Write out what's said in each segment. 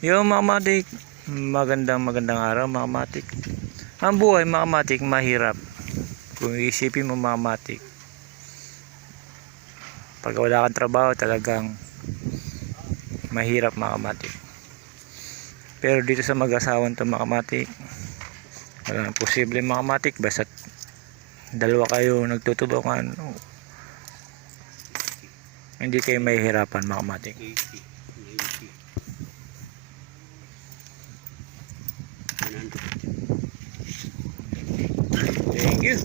Yung mga kamatik, magandang araw mga kamatik. Ang buhay mga kamatik mahirap. Kung isipin mo mga kamatik, pag wala kang trabaho talagang mahirap mga kamatik. Pero dito sa mag-asawang to mga kamatik, walang posible mga kamatik. Basta dalawa kayo nagtutulungan, hindi kayo mahihirapan mga kamatik. Thank you.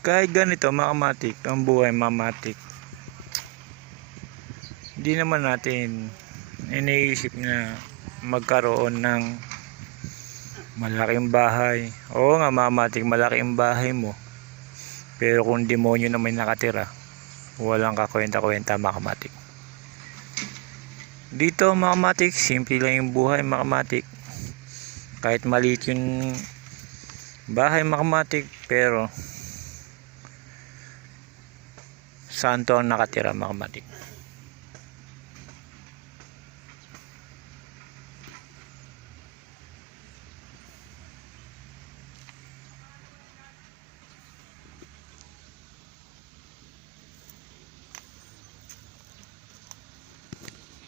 Kahit ganito mga kamatik, ang buhay mga kamatik, hindi naman natin iniisip na magkaroon ng malaking bahay. Oo nga mga kamatik, malaking bahay mo, pero kung demonyo na may nakatira, walang kakwenta-kwenta mga kamatik. Dito mga kamatik, simple lang yung buhay mga kamatik. Kahit maliit yung bahay mga kamatik, pero santo ang nakatira mga kamatik.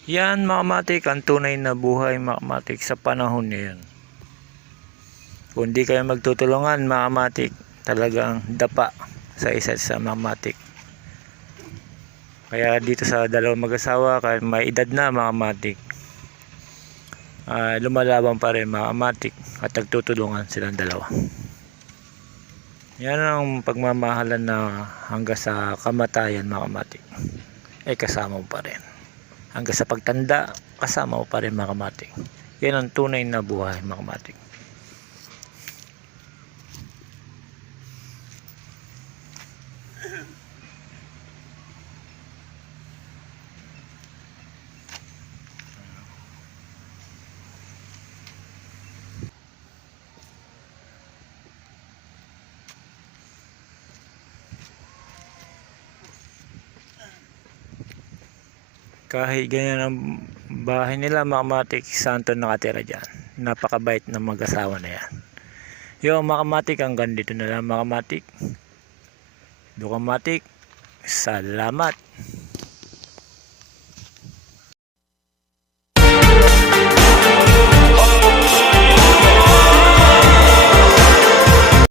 Yan mga kamatik ang tunay na buhay mga kamatik sa panahon ngayon. Kung di kayo magtutulungan mga kamatik, talagang dapa sa isa't isa mga kamatik. Kaya dito sa dalawang mag-asawa, kahit may edad na mga kamatik, lumalaban pa rin mga kamatik at nagtutulungan silang dalawa. Yan ang pagmamahalan na hanggang sa kamatayan mga kamatik ay kasama mo pa rin. Hanggang sa pagtanda, kasama mo pa rin mga kamatik. Yan ang tunay na buhay mga kamatik. Kahit ganyan ang bahay nila mga kamatik, santo nakatira dyan. Napakabait ng mag-asawa na yan. Yung mga kamatik, hanggang dito na lang mga kamatik. Salamat.